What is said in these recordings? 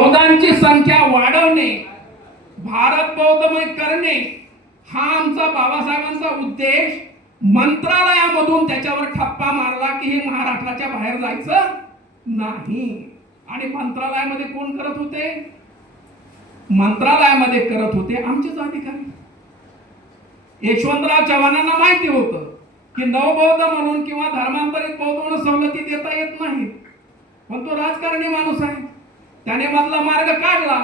बौद्धांची संख्या वाढवणे भारत बौद्धमय करणे हा आमचा बाबासाहेबांचा उद्देश. मंत्रालयामधून त्याच्यावर ठप्पा मारला की हे महाराष्ट्राच्या बाहेर जायचं नाही. आणि मंत्रालयामध्ये कोण करत होते? मंत्रालयामध्ये करत होते आमचेच अधिकारी. यशवंतराव चव्हाणांना माहिती होतं की नवबौद्ध म्हणून किंवा धर्मांतरित बौद्ध म्हणून सवलती देता येत नाहीत. पण तो राजकारणी माणूस आहे. त्याने मधला मार्ग काढला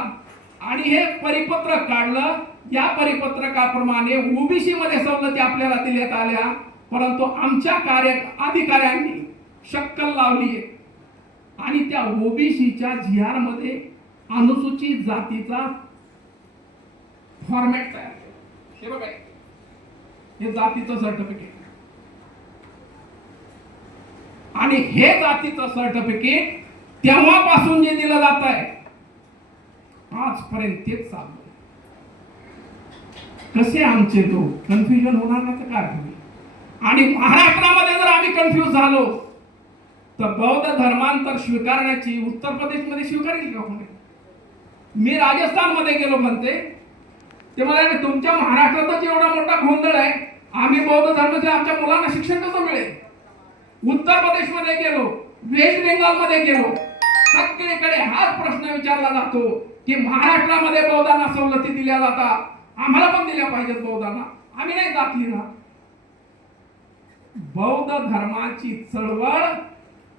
आणि हे परिपत्रक काढलं. या परिपत्रकाप्रमाणे ओबीसी मध्ये सवलती आपल्याला देण्यात आल्या परंतु आमच्या कार्य अधिकाऱ्यांनी शक्कल लावली. आणि त्या ओबीसीच्या जीआरमध्ये अनुसूचित जातीचा फॉर्मॅट तयार केला. हे बघा हे जातीचं सर्टिफिकेट आणि हे जातीचं सर्टिफिकेट तेव्हापासून जे दिलं जात आहे आजपर्यंत तेच चालू आहे. कसे आमचे तो? कन्फ्युजन होणार नाही तर काय होईल? आणि महाराष्ट्रामध्ये जर आम्ही कन्फ्युज झालो तर बौद्ध धर्मांतर स्वीकारण्याची उत्तर प्रदेशमध्ये स्वीकारली का कोणी? मी राजस्थानमध्ये गेलो म्हणते. ते मला तुमच्या महाराष्ट्रातच एवढा मोठा गोंधळ आहे. आम्ही बौद्ध धर्माचे आमच्या मुलांना शिक्षण कसं मिळेल? उत्तर प्रदेशमध्ये गेलो वेस्ट बेंगालमध्ये गेलो. सगळीकडे हाच प्रश्न विचारला जातो की महाराष्ट्रामध्ये बहुदाना सवलती दिल्या जातात. आम्हाला पण दिल्या पाहिजेत बहुदाना आम्ही नाही जात ना बौद्ध धर्माची चळवळ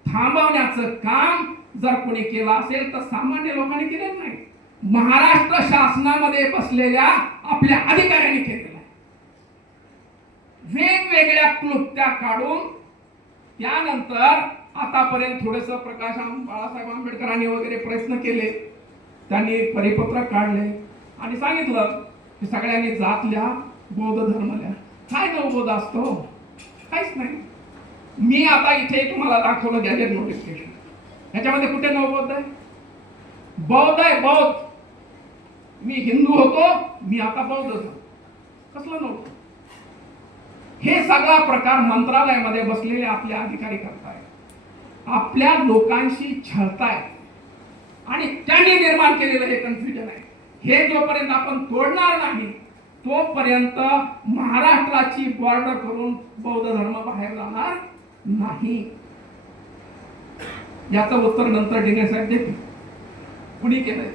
थांबवण्याचं काम जर कोणी केलं असेल तर सामान्य लोकांनी केलेलं नाही. महाराष्ट्र शासनामध्ये बसलेल्या आपल्या अधिकाऱ्यांनी केलेलं आहे. वेगवेगळ्या क्लुप्त्या काढून त्यानंतर आतापर्यंत थोडस प्रकाश बाळासाहेब आंबेडकरांनी वगैरे प्रयत्न केले. त्यांनी परिपत्रक काढले. आणि सांगितलं की सगळ्यांनी जात लिहा बौद्ध धर्म लिहा. काय नवबोध असतो? काहीच नाही. मी आता इथे तुम्हाला दाखवलं गॅजेट नोटिफिकेशन ह्याच्यामध्ये कुठे नवबोध आहे? बौद्ध आहे बौद्ध. मी हिंदू होतो मी आता बौद्ध झालो. कसलं नव्हतं हे सगळा प्रकार मंत्रालयामध्ये बसलेले आपले अधिकारी करतायत. आपल्या लोकांशी छळतायत. आणि त्यांनी निर्माण केलेलं हे कन्फ्युजन आहे. हे जोपर्यंत आपण तोडणार नाही तोपर्यंत महाराष्ट्राची बॉर्डर करून बौद्ध धर्म बाहेर जाणार नाही. याचं उत्तर नंतर डिंगे साहेब देतील. कुणी केलंय?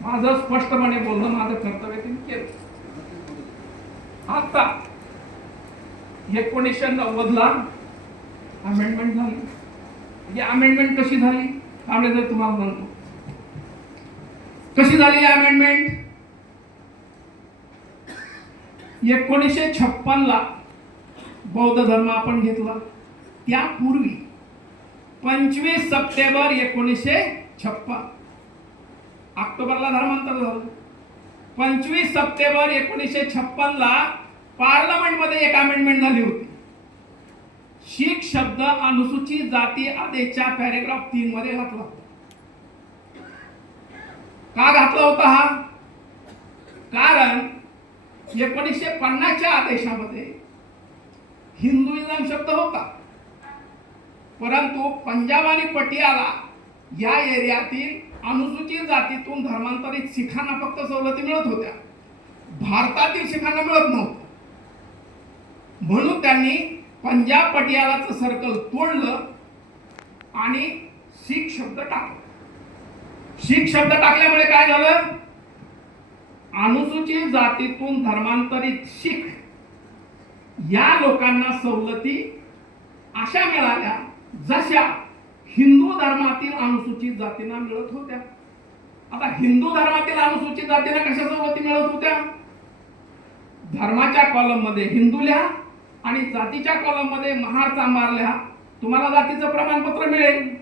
माझं स्पष्टपणे बोलणं माझं कर्तव्य त्यांनी केलं. आता एकोणीसशे नव्वदला अमेंडमेंट झाली. म्हणजे ही अमेंडमेंट कशी झाली? त्यामुळे जर तुम्हाला म्हणतो कशी झाली अमेंडमेंट एकोणीसशे छप्पनला बौद्ध धर्म आपण घेतला. त्यापूर्वी पंचवीस सप्टेंबर एकोणीसशे छप्पन. ऑक्टोबरला धर्मांतर झालं. पंचवीस सप्टेंबर एकोणीसशे छप्पनला पार्लमेंटमध्ये एक अमेंडमेंट झाली होती. शीख शब्द अनुसूचित जाती आदेशच्या पॅरेग्राफ तीन मध्ये घातला. होता का घातला होता हा? कारण एकोणीसशे पन्नासच्या आदेशामध्ये हिंदुइझम शब्द होता. परंतु पंजाब आणि पटियाला या एरियातील अनुसूचित जातीतून धर्मांतरित शिखांना फक्त सवलती मिळत होत्या. भारतातील शिखांना मिळत नव्हतं म्हणून त्यांनी पंजाब पटियालाचं सर्कल तोडलं आणि शीख शब्द टाकला. शीख शब्द टाकल्यामुळे काय झालं? अनुसूचित जातीतून धर्मांतरित शीख या लोकांना सवलती अशा मिळाल्या जशा हिंदू धर्मातील अनुसूचित जातींना मिळत होत्या. आता हिंदू धर्मातील अनुसूचित जातींना कशा सवलती मिळत होत्या? धर्माच्या कॉलममध्ये हिंदू लिहा आणि जातीच्या कॉलममध्ये महार चांभार लिहा तुम्हाला जातीचं प्रमाणपत्र मिळेल.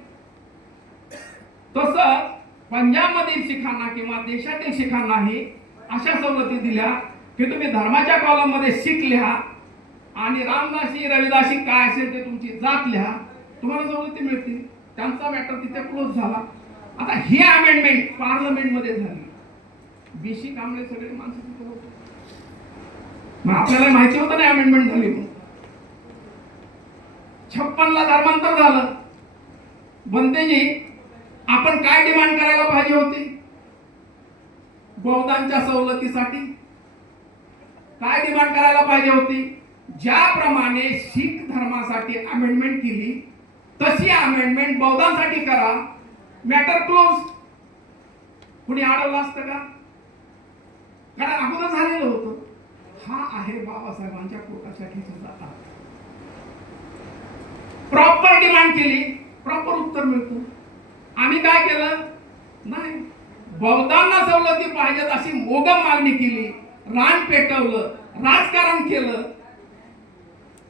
तसंच पंजाबमधील शिखांना किंवा देशातील शिखांनाही अशा सवलती दिल्या की तुम्ही धर्माच्या कॉलममध्ये शीख लिहा आणि रामदासी रविदासी काय असेल ते तुमची जात लिहा. तुम्हाला सवलती मिळतील. त्यांचा मॅटर तिथे क्लोज झाला. आता ही अमेंडमेंट पार्लमेंटमध्ये झाली बीसी कांबळे सगळे माणसं मग आपल्याला माहिती होतं नाही अमेंडमेंट झाली म्हणून. छप्पन ला धर्मांतर झालं. बंदेजी आपण काय डिमांड करायला पाहिजे होती? बौद्धांच्या सवलतीसाठी. काय डिमांड करायला पाहिजे होती? ज्याप्रमाणे शीख धर्मासाठी अमेंडमेंट केली तशी अमेंडमेंट बौद्धांसाठी करा. मॅटर क्लोज कुणी अडवलं असतं का? कारण अगोदर झालेलं होतं. हा आहे बाबासाहेबांच्या पोटासाठी प्रॉपर डिमांड केली प्रॉपर उत्तर मिळतो. आम्ही काय केलं? नाही. बौद्धांना सवलती पाहिजेत अशी मोगम मागणी केली रान पेटवलं राजकारण केलं.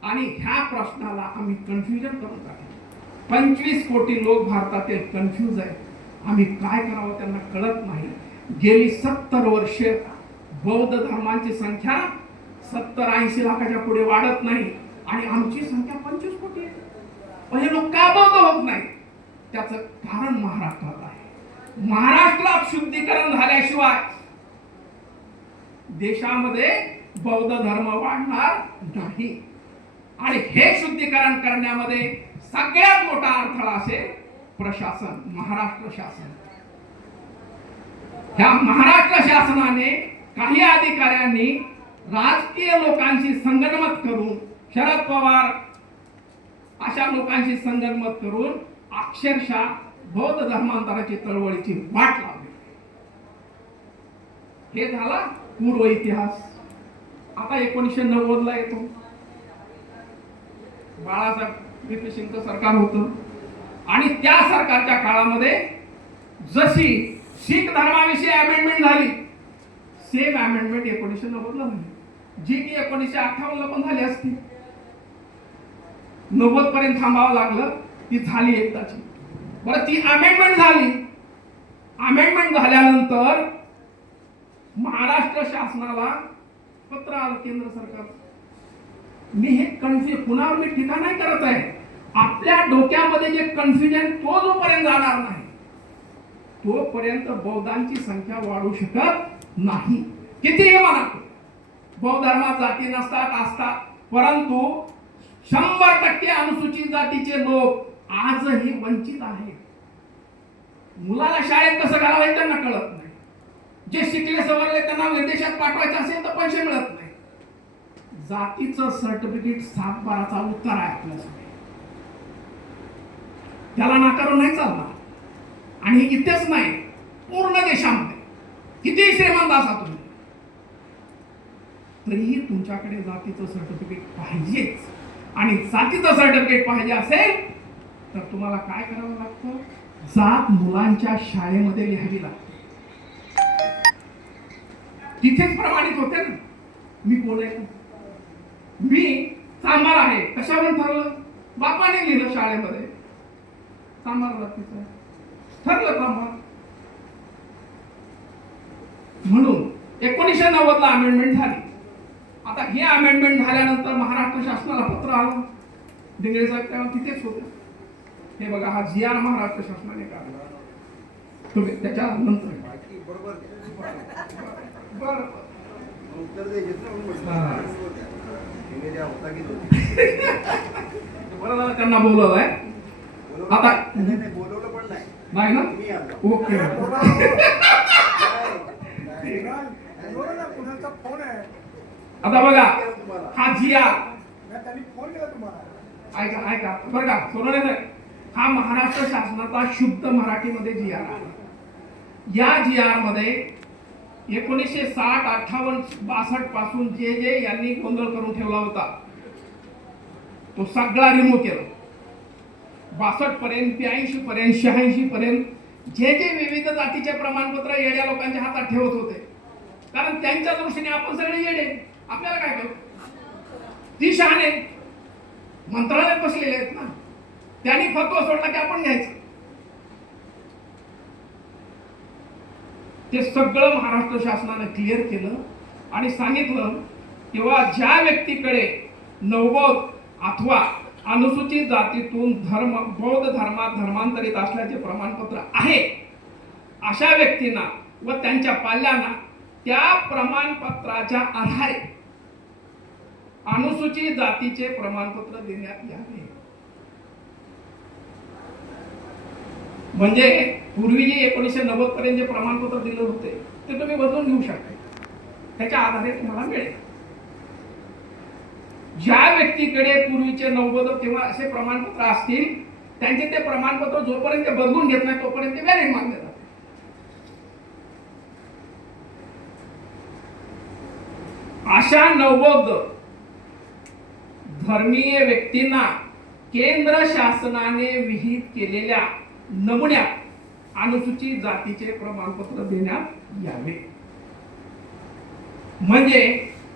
आणि ह्या प्रश्नाला आम्ही कन्फ्युजन करून टाकलं. पंचवीस कोटी लोक भारतातील कन्फ्यूज आहेत. आम्ही काय करावं त्यांना कळत नाही. गेली सत्तर वर्षे बौद्ध धर्मांची संख्या सत्तर ऐंशी लाखाच्या पुढे वाढत नाही. आणि आमची संख्या पंचवीस कोटी आहे. पण हे लोक का बंद होत नाही? त्याचं कारण महाराष्ट्रात आहे. महाराष्ट्रात शुद्धीकरण झाल्याशिवाय देशामध्ये बौद्ध धर्म वाढणार नाही. आणि हे शुद्धीकरण करण्यामध्ये सगळ्यात मोठा अडथळा असेल प्रशासन महाराष्ट्र शासन. ह्या महाराष्ट्र शासनाने काही अधिकाऱ्यांनी राजकीय लोकांशी संगनमत करून शरद पवार अशा लोकांशी संगनमत करून अक्षरशः बौद्ध धर्मांतराची चळवळीची वाट लावली. हे झाला पूर्व इतिहास. आता एकोणीसशे नव्वद ला येतो. बाळासाहेब बी सरकार होतं. आणि त्या सरकारच्या काळामध्ये जशी शीख धर्माविषयी अमेंडमेंट झाली सेम अमेंडमेंट एकोणीसशे नव्वदला झाली. जी की एकोणीसशे अठ्ठावन्नला पण झाली असती. नव्वद पर्यंत थांबावं लागलं ती झाली एकदाची. बरं ती अमेंडमेंट झाली. अमेंडमेंट झाल्यानंतर महाराष्ट्र शासनाला पत्र आलं केंद्र सरकार. मी हे कन्फ्युज पुन्हा मी ठिकाण नाही करत आहे. आपल्या डोक्यामध्ये जे कन्फ्युजन तो जोपर्यंत जाणार नाही. तोपर्यंत बौद्धांची संख्या वाढू शकत नाही. कितीही म्हणा? बौद्ध धर्मात जाती नसतात असतात. परंतु शंभर टक्के अनुसूचित जातीचे लोक आजही वंचित आहेत. मुलाला शाळेत कसं घालावं त्यांना कळत नाही. जे शिकले सवरले त्यांना विदेशात पाठवायचं असेल तर पैसे मिळत नाही. जातीचं सर्टिफिकेट सात बाराचा उत्तर आहे आपल्यासाठी. त्याला नाकारून नाही चालणार. आणि इथेच नाही पूर्ण देशामध्ये. किती श्रीमंत असा तुम्ही. तरीही तुमच्याकडे जातीचं सर्टिफिकेट पाहिजेच. आणि जातीचं सर्टिफिकेट पाहिजे असेल तर तुम्हाला काय करावं लागतं? जात मुलांच्या शाळेमध्ये लिहावी लागते. तिथेच प्रमाणित होते ना. मी कोण आहे मी सांबार आहे. कशावरून ठरलं? बापाने लिहिलं शाळेमध्ये. सांबार जातीचं. ठरलं सांबार म्हणून एकोणीसशे नव्वद ला अमेंडमेंट झाली. आता ही अमेंडमेंट झाल्यानंतर महाराष्ट्र शासनाला पत्र आलं. डिंगळे साहेब तेव्हा तिथेच होते. हे बघा हा जी आर महाराष्ट्र शासनाने काढला. तुम्ही त्याच्यानंतर बाकी बरोबर हा. की त्यांना बोलवलं आहे बोलवलं आता- नाही ना? ओके. आता बघा हा जी आर नाही, त्यांनी फोन केला तुम्हाला. ऐका ऐका. बरं का? सोनवणे साहेब हा महाराष्ट्र शासनाचा शुद्ध मराठीमध्ये जी आर आहे या जी आरमध्ये एकोणीसशे साठ अठ्ठावन्न बासष्टपासून जे जे यांनी गोंधळ करून ठेवला होता तो सगळा रिमूव्ह केला. बासष्ट पर्यंत ब्याऐंशी पर्यंत शहाऐंशी पर्यंत जे जे विविध जातीचे प्रमाणपत्र येड्या लोकांच्या हातात ठेवत होते. कारण त्यांच्या दृष्टीने आपण सगळे येडे आपल्याला काय करू ती शहाणे मंत्रालयात बसलेले आहेत ना. त्यांनी फतवा सोडला की आपण घ्यायचं. ते सगळं महाराष्ट्र शासनानं क्लिअर केलं आणि सांगितलं किंवा ज्या व्यक्तीकडे नवबोध अथवा अनुसूचित जातीतून धर्म बौद्ध धर्मात धर्मांतरित असल्याचे प्रमाणपत्र आहे. अशा व्यक्तींना व त्यांच्या पाल्यांना त्या प्रमाणपत्राच्या आधारे अनुसूचित जातीचे प्रमाणपत्र देण्यात यावे. म्हणजे पूर्वी जे एकोणीसशे नव्वद पर्यंत जे प्रमाणपत्र दिलं होते ते तुम्ही बदलून घेऊ शकता. त्याच्या आधारे तुम्हाला मिळेल. ज्या व्यक्तीकडे पूर्वीचे नव्वद किंवा असे प्रमाणपत्र असतील त्यांचे ते प्रमाणपत्र जोपर्यंत ते बदलून घेत नाही तोपर्यंत व्हॅलिड मानले जातात. अशा नव्वद धर्मीय व्यक्तींना केंद्र शासनाने विहित केलेल्या नमुन्यात अनुसूचित जातीचे प्रमाणपत्र देण्यात यावे. म्हणजे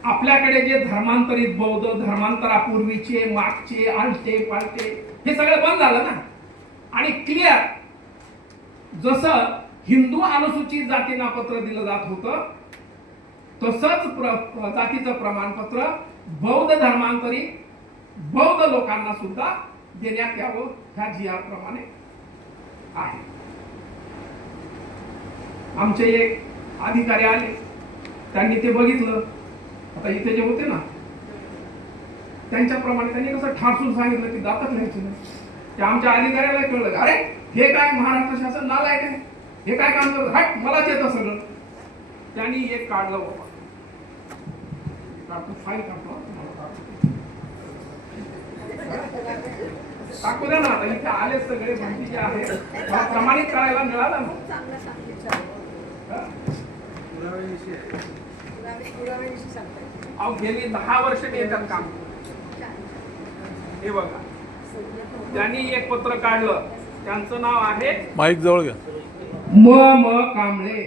आपल्याकडे जे धर्मांतरित बौद्ध धर्मांतरापूर्वीचे मागचे आलटे पालटे हे सगळं बंद झालं ना? आणि क्लिअर जसं हिंदू अनुसूचित जातींना पत्र दिलं जात होतं तसंच प्र- जातीचं प्रमाणपत्र बौद्ध धर्मांतरित बौद्ध लोकांना सुद्धा देण्यात यावं ह्या जी आर प्रमाणे आहे. आमचे एक अधिकारी आले. त्यांनी ते बघितलं. आता इथे जे होते ना त्यांच्याप्रमाणे त्यांनी कसं ठासून सांगितलं की दातात लिहायचं नाही. ते आमच्या अधिकाऱ्याला कळलं अरे हे काय महाराष्ट्र शासन नालायक आहे? हे काय काम करत? हट मलाच येतं सगळं. त्यांनी एक काढलं बाबा. काढतो फाईल काढतो. टाकू द्या ना आता इथे आले सगळे माहिती जे आहे मला प्रमाणित करायला मिळालं ना. अहो गेली दहा वर्ष ते येतात काम हे बघा. त्यांनी एक पत्र काढलं त्यांचं नाव आहे माईक जवळ घ्या. म म कांबळे.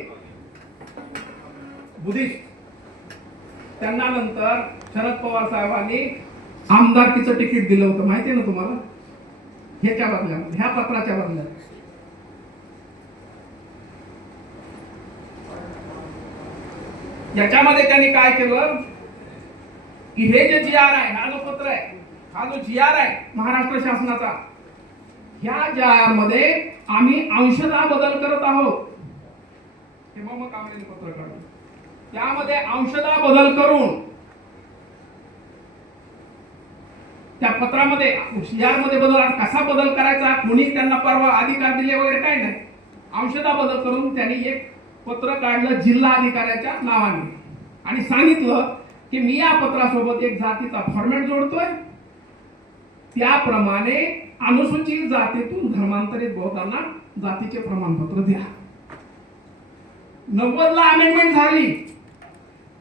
बुद्धिस्ट. त्यांना नंतर शरद पवार साहेबांनी आमदारकीचं तिकीट दिलं होतं. माहिती आहे ना तुम्हाला? ह्याच्या बदल्यात ह्या पत्राच्या बदल्यात. याच्यामध्ये त्यांनी काय केलं? की हे जे जी आर आहे हा जो पत्र आहे हा जो जी आर आहे महाराष्ट्र शासनाचा ह्या जी आरमध्ये आम्ही अंशतः बदल करत आहोत. तेव्हा मग कांबळेने पत्र काढलं त्यामध्ये अंशतः बदल करून त्या पत्रामध्ये CR मध्ये बदल कसा बदल करायचा कोणी त्यांना परवा अधिकार दिले वगैरे काय नाही. अंशतः बदल करून त्यांनी एक पत्र काढलं जिल्हा अधिकाऱ्याच्या नावाने. आणि सांगितलं की मी या पत्रासोबत एक जातीचा फॉर्मॅट जोडतोय. त्याप्रमाणे अनुसूचित जातीतून धर्मांतरित बौद्धांना जातीचे प्रमाणपत्र द्या. नव्वद ला अमेंडमेंट झाली.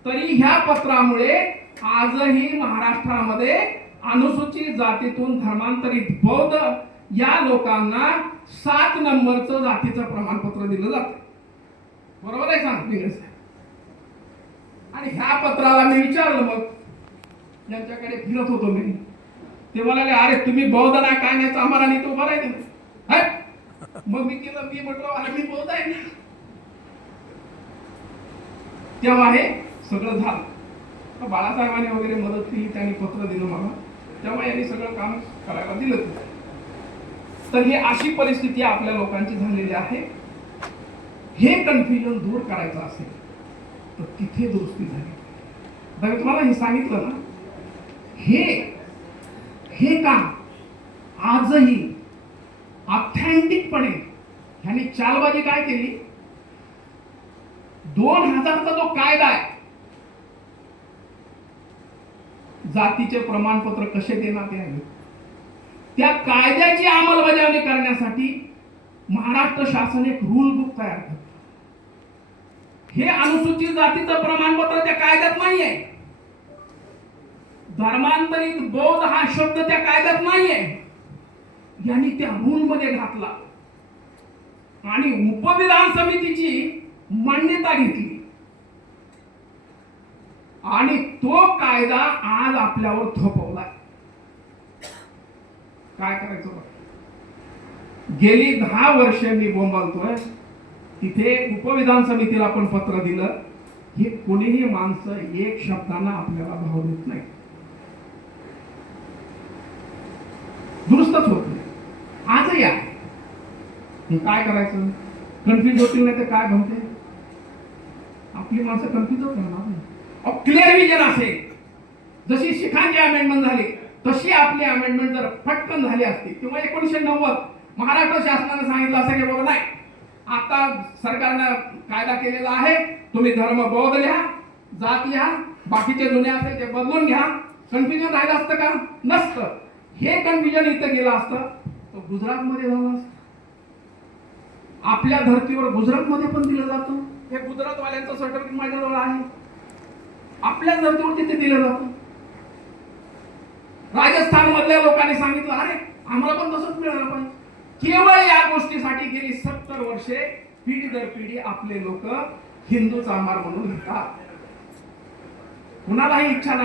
तरी ह्या पत्रामुळे आजही महाराष्ट्रामध्ये अनुसूचित जातीतून धर्मांतरित बौद्ध या लोकांना सात नंबरचं जातीचं प्रमाणपत्र दिलं जातं. बरोबर आहे सांग आणि ह्या पत्राला मी विचारलं मग त्यांच्याकडे फिरत होतो मी. ते म्हणाले अरे तुम्ही बौद्ध नाही काय नाही आम्हाला नाही तो बरं आहे मग मी केलं मी म्हटलं अरे मी बौद्ध आहे ना. तेव्हा हे सगळं झालं. बाळासाहेबांनी वगैरे मदत केली त्यांनी पत्र दिलं मला. तेव्हा यांनी सगळं काम करायला दिलं तर ही अशी परिस्थिती आपल्या लोकांची झालेली आहे. हे कन्फ्युजन दूर करायचं असेल तर तिथे दुरुस्ती झाली. आता मी तुम्हाला हे सांगितलं ना हे हे काम आजही ऑथेंटिकपणे ह्यांनी चालबाजी काय केली? दोन हजारचा जो कायदा आहे जातीचे प्रमाणपत्र कसे देण्यात यावे त्या कायद्याची अंमलबजावणी करण्यासाठी महाराष्ट्र शासन एक रूल बुक तयार हे अनुसूचित जातीचं प्रमाणपत्र त्या कायद्यात नाहीये. धर्मांतरित बौद्ध हा शब्द त्या कायद्यात नाहीये. यांनी त्या रूल मध्ये घातला. आणि उपविधान समितीची मान्यता घेतली. आणि तो कायदा आज आपल्यावर थोपवलाय. काय करायचं गेली दहा वर्ष मी बोंबालतोय. तिथे उपविधान समितीला आपण पत्र दिलं. हे कोणीही माणसं एक शब्दानं आपल्याला भाव देत नाही दुरुस्तच होत नाही. आजही आहे. मग काय करायचं? कन्फ्युज होतील नाही तर काय म्हणते? आपली माणसं कन्फ्युज होत राहणार नाही. क्लिअर विजन असेल. जशी शिखांची अमेंडमेंट झाली तशी आपली अमेंडमेंट जर फटकन झाली असती किंवा एकोणीशे नव्वद महाराष्ट्र शासनाने सांगितलं असं की बाबा नाही. आता सरकारनं कायदा केलेला आहे तुम्ही धर्म बौद्ध लिहा जात लिहा बाकीचे जुने असेल ते बदलून घ्या. कन्फ्युजन राहिलं असतं का? नसतं. हे कन्फ्युजन इथं गेलं असतं तर गुजरातमध्ये झालं असतं. आपल्या धर्तीवर गुजरातमध्ये पण दिलं जातं. हे गुजरातवाल्यांचं सर्टिफिकेट माझ्याजवळ आहे. आपल्या धर्तीवर तिथे दिलं जातं. राजस्थान मधल्या लोकांनी सांगितलं अरे आम्हाला पण तसंच मिळालं पाहिजे. केवळ या गोष्टीसाठी गेली सत्तर वर्षे पिढी दर पिढी आपले लोक हिंदू आमार म्हणून घेतात कुणालाही इच्छा नाही.